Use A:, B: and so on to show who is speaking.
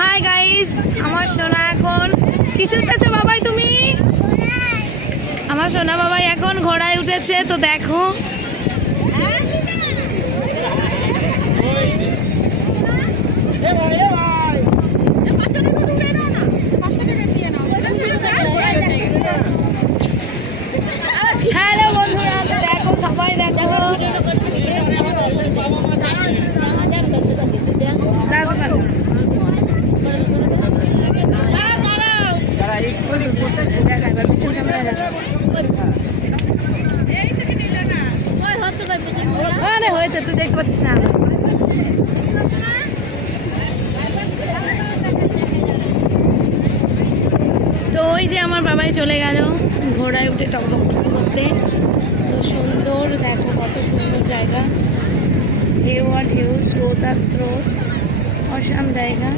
A: Hi guys আমার সোনা এখন। কিসের পেছো বাবাই তুমি? আমার সোনা বাবাই এখন ঘোড়ায় উঠেছে তো দেখো। হ্যালো বন্ধুরা তো দেখো সবাই দেখো দেখো, দেখো। দেখা এবার পিছন ক্যামেরায় দেখা। আরে হয়েছে, তুই দেখতে পাচ্ছিস না। তো ওই যে আমার বাবাই চলে গেল, ঘোড়ায় উঠে টকটক করতে করতে। তো সুন্দর, দেখো কত সুন্দর জায়গা। ঢেউ আর ঢেউ, স্রোত আর স্রোত, অসাম জায়গা।